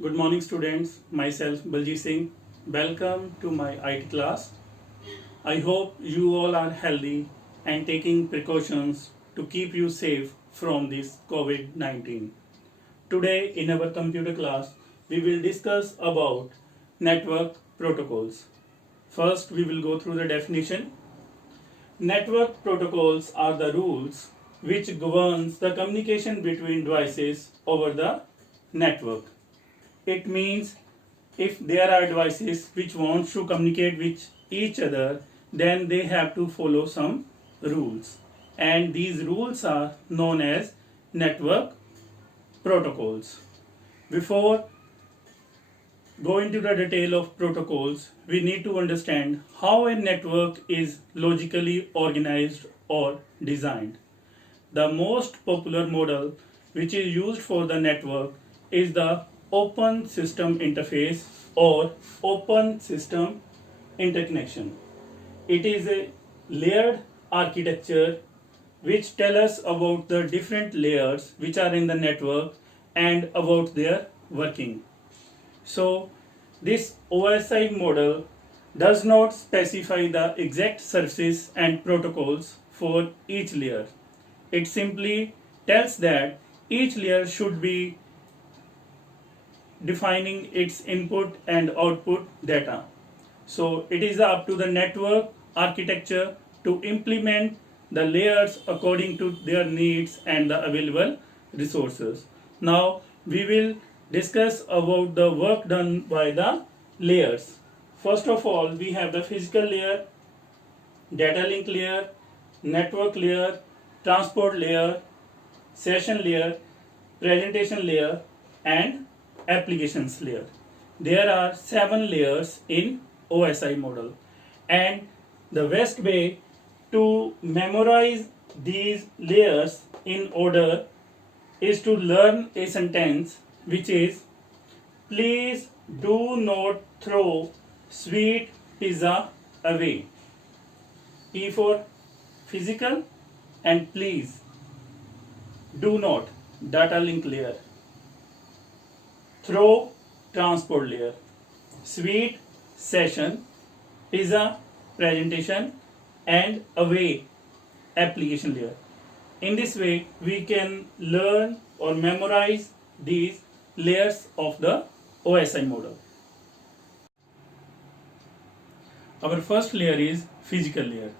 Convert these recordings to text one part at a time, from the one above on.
Good morning students, myself Baljeet Singh. Welcome to my IT class. I hope you all are healthy and taking precautions to keep you safe from this COVID-19. Today in our computer class, we will discuss about network protocols. First, we will go through the definition. Network protocols are the rules which governs the communication between devices over the network. It means if there are devices which want to communicate with each other, then they have to follow some rules. And these rules are known as network protocols. Before going into the detail of protocols, we need to understand how a network is logically organized or designed. The most popular model which is used for the network is the Open System Interface or Open System Interconnection. It is a layered architecture which tell us about the different layers which are in the network and about their working. So this OSI model does not specify the exact services and protocols for each layer. It simply tells that each layer should be defining its input and output data. So it is up to the network architecture to implement the layers according to their needs and the available resources. Now we will discuss about the work done by the layers. First of all, we have the physical layer, data link layer, network layer, transport layer, session layer, presentation layer, and applications layer. There are 7 layers in OSI model, and the best way to memorize these layers in order is to learn a sentence which is, please do not throw sweet pizza away. P for physical and please do not, data link layer, throw, transport layer, sweet, session, pizza, presentation, and away, application layer. In this way we can learn or memorize these layers of the OSI model. Our first layer is physical layer.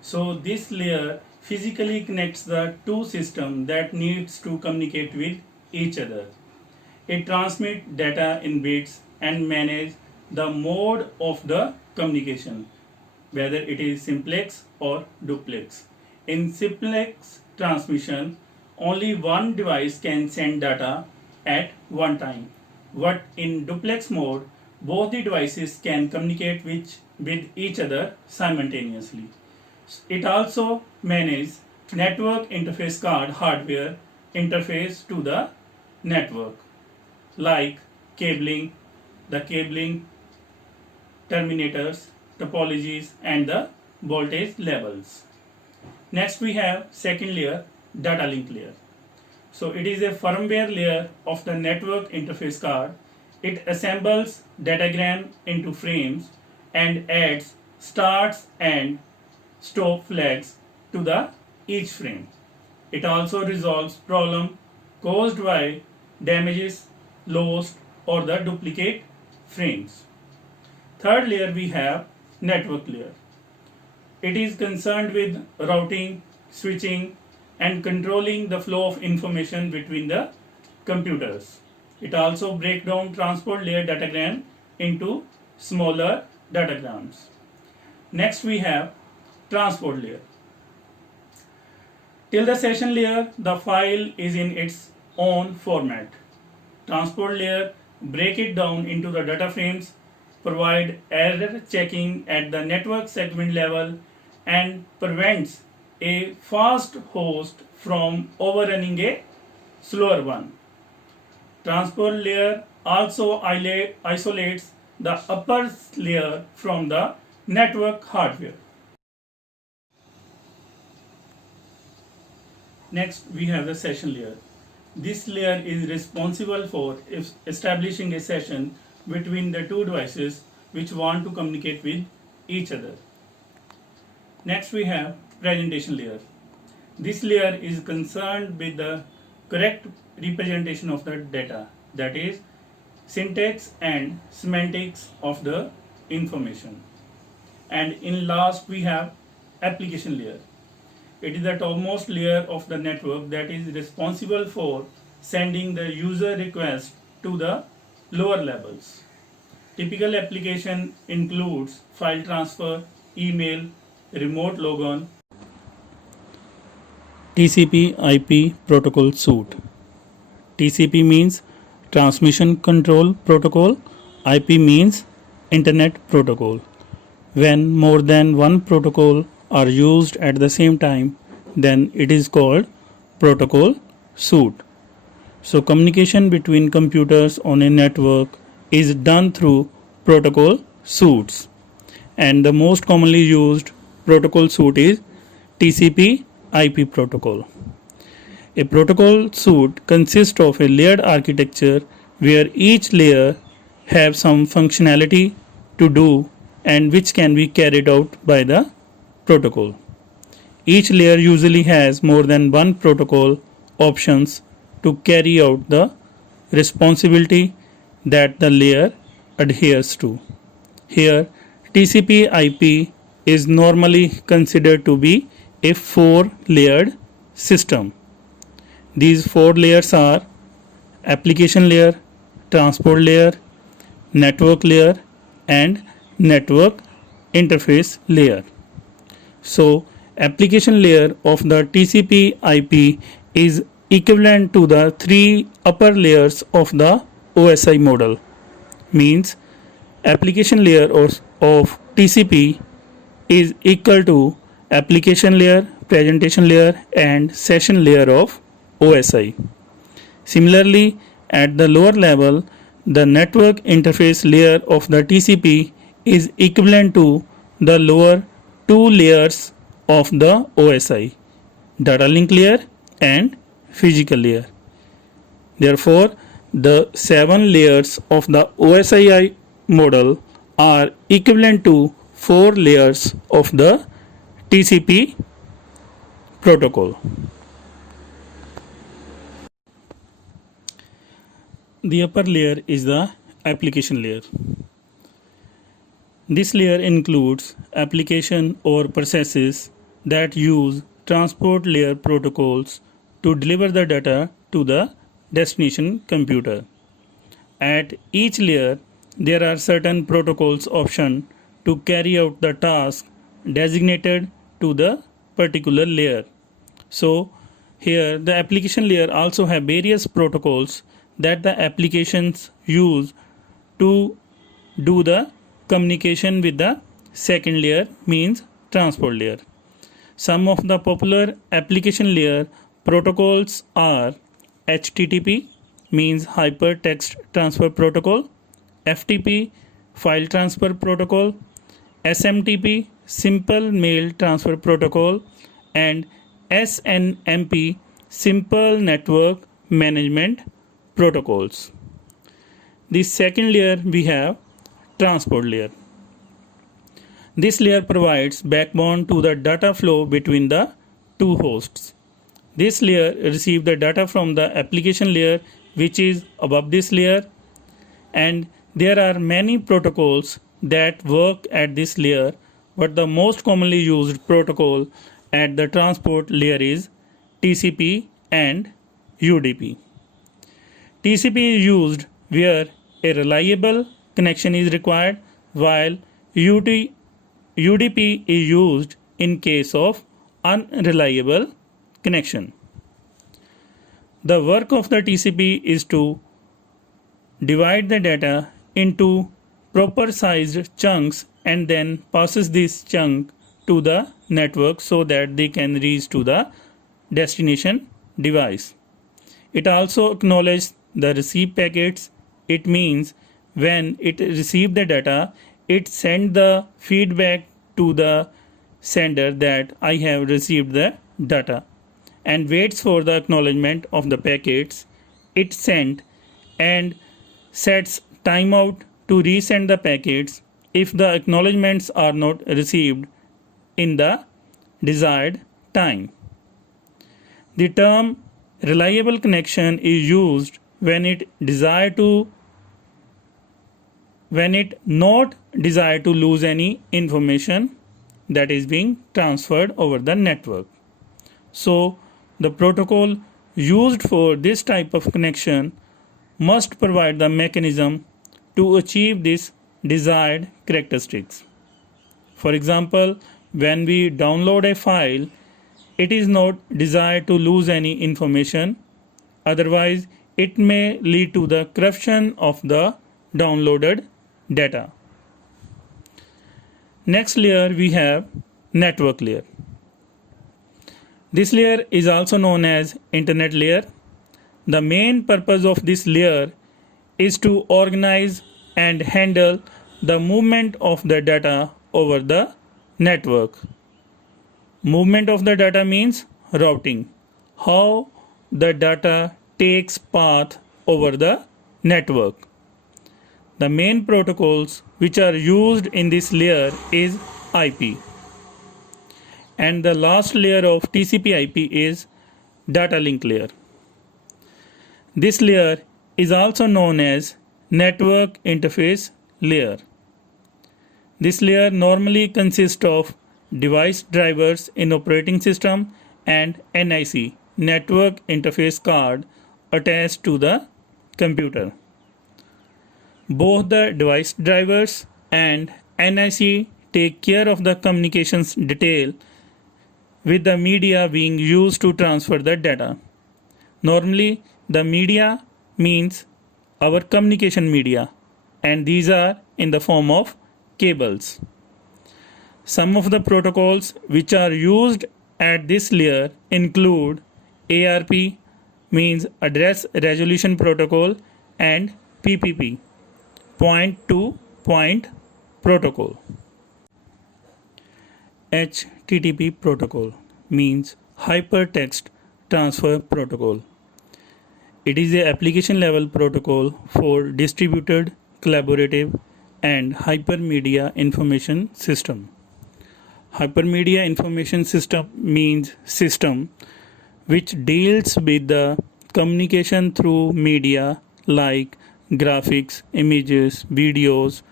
So this layer physically connects the two systems that needs to communicate with each other. It transmits data in bits and manages the mode of the communication, whether it is simplex or duplex. In simplex transmission, only one device can send data at one time. But in duplex mode, both the devices can communicate with each other simultaneously. It also manages network interface card hardware interface to the network, like cabling, the cabling terminators, topologies, and the voltage levels. Next we have second layer, data link layer. So it is a firmware layer of the network interface card. It assembles datagram into frames and adds starts and stop flags to the each frame. It also resolves problem caused by damages, lost, or the duplicate frames. Third layer we have network layer. It is concerned with routing, switching, and controlling the flow of information between the computers. It also breaks down transport layer datagram into smaller datagrams. Next we have transport layer. Till the session layer, the file is in its own format. Transport layer break it down into the data frames, provide error checking at the network segment level, and prevents a fast host from overrunning a slower one. Transport layer also isolates the upper layer from the network hardware. Next we have the session layer. This layer is responsible for establishing a session between the two devices which want to communicate with each other. Next we have presentation layer. This layer is concerned with the correct representation of the data, that is syntax and semantics of the information. And in last we have application layer. It is the topmost layer of the network that is responsible for sending the user request to the lower levels. Typical application includes file transfer, email, remote logon. TCP/IP protocol suite. TCP means Transmission Control Protocol, IP means Internet Protocol. When more than one protocol are used at the same time, then it is called protocol suite. So communication between computers on a network is done through protocol suites, and the most commonly used protocol suite is TCP/IP protocol. A protocol suite consists of a layered architecture where each layer have some functionality to do and which can be carried out by the protocol. Each layer usually has more than one protocol options to carry out the responsibility that the layer adheres to. Here, TCP/IP is normally considered to be a 4-layered system. These 4 layers are application layer, transport layer, network layer, and network interface layer. So, application layer of the TCP/IP is equivalent to the 3 upper layers of the OSI model. Means application layer of TCP is equal to application layer, presentation layer, and session layer of OSI. Similarly, at the lower level, the network interface layer of the TCP is equivalent to the lower 2 layers of the OSI, data link layer and physical layer. Therefore, the 7 layers of the OSI model are equivalent to 4 layers of the TCP protocol. The upper layer is the application layer. This layer includes application or processes that use transport layer protocols to deliver the data to the destination computer. At each layer, there are certain protocols options to carry out the task designated to the particular layer. So, here the application layer also have various protocols that the applications use to do the communication with the second layer, means transport layer. Some of the popular application layer protocols are HTTP, means Hypertext Transfer Protocol, FTP, File Transfer Protocol, SMTP, Simple Mail Transfer Protocol, and SNMP, Simple Network Management Protocols. The second layer we have transport layer. This layer provides backbone to the data flow between the two hosts. This layer receives the data from the application layer which is above this layer, and there are many protocols that work at this layer, but the most commonly used protocol at the transport layer is TCP and UDP. TCP is used where a reliable connection is required, while UDP is used in case of unreliable connection. The work of the TCP is to divide the data into proper sized chunks and then passes this chunk to the network so that they can reach to the destination device. It also acknowledges the receive packets. It means when it receives the data, it sends the feedback to the sender that I have received the data, and waits for the acknowledgement of the packets it sent and sets timeout to resend the packets if the acknowledgements are not received in the desired time. The term reliable connection is used when it not desire to lose any information that is being transferred over the network. So the protocol used for this type of connection must provide the mechanism to achieve this desired characteristics. For example, when we download a file, it is not desired to lose any information, otherwise it may lead to the corruption of the downloaded data. Next layer we have network layer. This layer is also known as internet layer. The main purpose of this layer is to organize and handle the movement of the data over the network. Movement of the data means routing, how the data takes path over the network. The main protocols which are used in this layer is IP. And the last layer of TCP/IP is data link layer. This layer is also known as network interface layer. This layer normally consists of device drivers in operating system and NIC, network interface card, attached to the computer. Both the device drivers and NIC take care of the communications detail with the media being used to transfer the data. Normally, the media means our communication media, and these are in the form of cables. Some of the protocols which are used at this layer include ARP, means Address Resolution Protocol, and PPP, point-to-point protocol. HTTP protocol means Hypertext Transfer Protocol. It is an application level protocol for distributed, collaborative, and hypermedia information system. Hypermedia information system means system which deals with the communication through media like graphics, images, videos,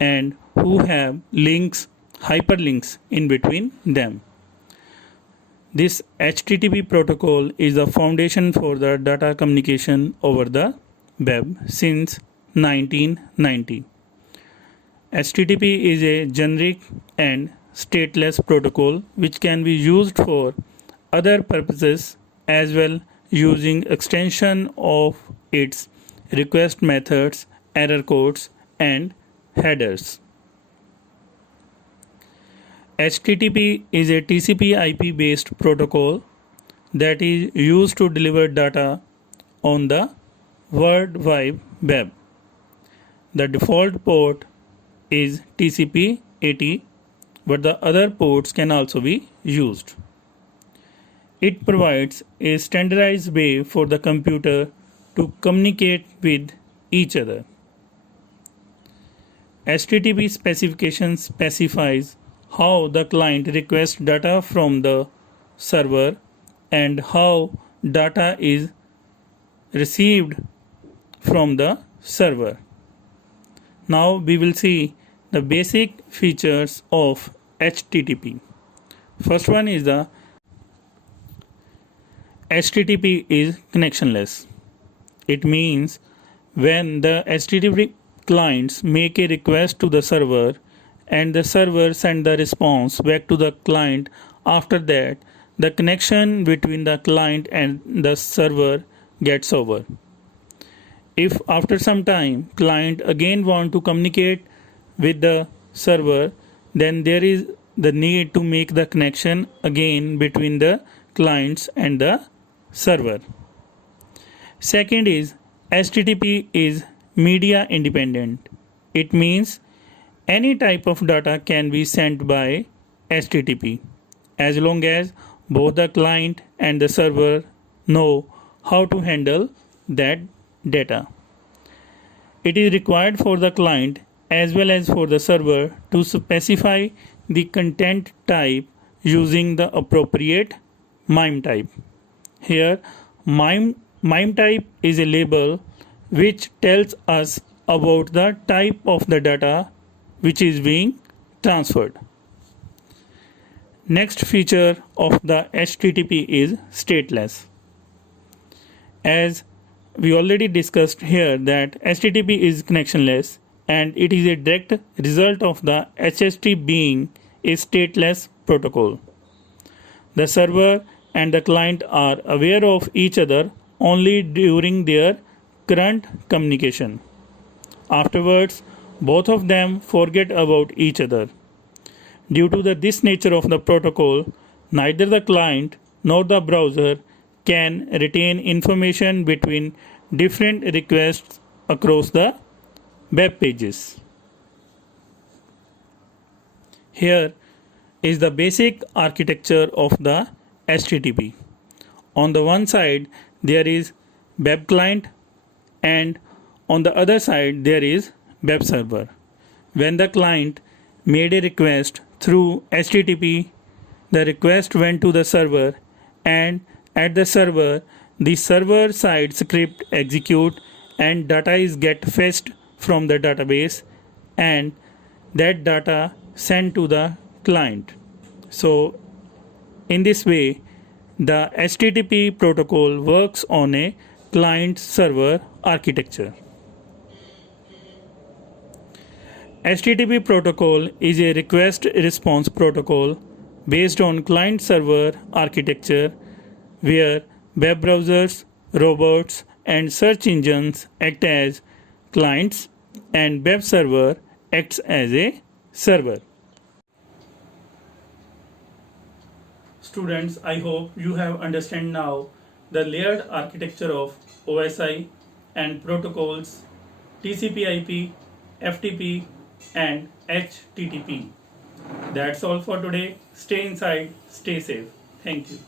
and who have links, hyperlinks in between them. This HTTP protocol is the foundation for the data communication over the web since 1990. HTTP is a generic and stateless protocol which can be used for other purposes as well, using extension of its request methods, error codes, and headers. HTTP is a TCP/IP based protocol that is used to deliver data on the World Wide Web. The default port is TCP/80, but the other ports can also be used. It provides a standardized way for the computer to communicate with each other. HTTP specification specifies how the client requests data from the server and how data is received from the server. Now we will see the basic features of HTTP. First one is the HTTP is connectionless. It means when the HTTP clients make a request to the server and the server sends the response back to the client, after that the connection between the client and the server gets over. If after some time client again want to communicate with the server, then there is the need to make the connection again between the clients and the server. Second is HTTP is media independent. It means any type of data can be sent by HTTP as long as both the client and the server know how to handle that data. It is required for the client as well as for the server to specify the content type using the appropriate MIME type. Here, MIME type is a label which tells us about the type of the data which is being transferred. Next feature of the HTTP is stateless. As we already discussed here that HTTP is connectionless and it is a direct result of the HTTP being a stateless protocol. The server and the client are aware of each other only during their current communication. Afterwards, both of them forget about each other. Due to this nature of the protocol, neither the client nor the browser can retain information between different requests across the web pages. Here is the basic architecture of the HTTP. On the one side there is web client and on the other side there is web server. When the client made a request through HTTP, the request went to the server and at the server side script execute and data is get fetched from the database and that data sent to the client. So in this way the HTTP protocol works on a client server architecture. HTTP protocol is a request response protocol based on client server architecture where web browsers, robots and search engines act as clients and web server acts as a server. Students, I hope you have understand now the layered architecture of OSI and protocols TCP/IP, FTP and HTTP. That's all for today. Stay inside, stay safe. Thank you.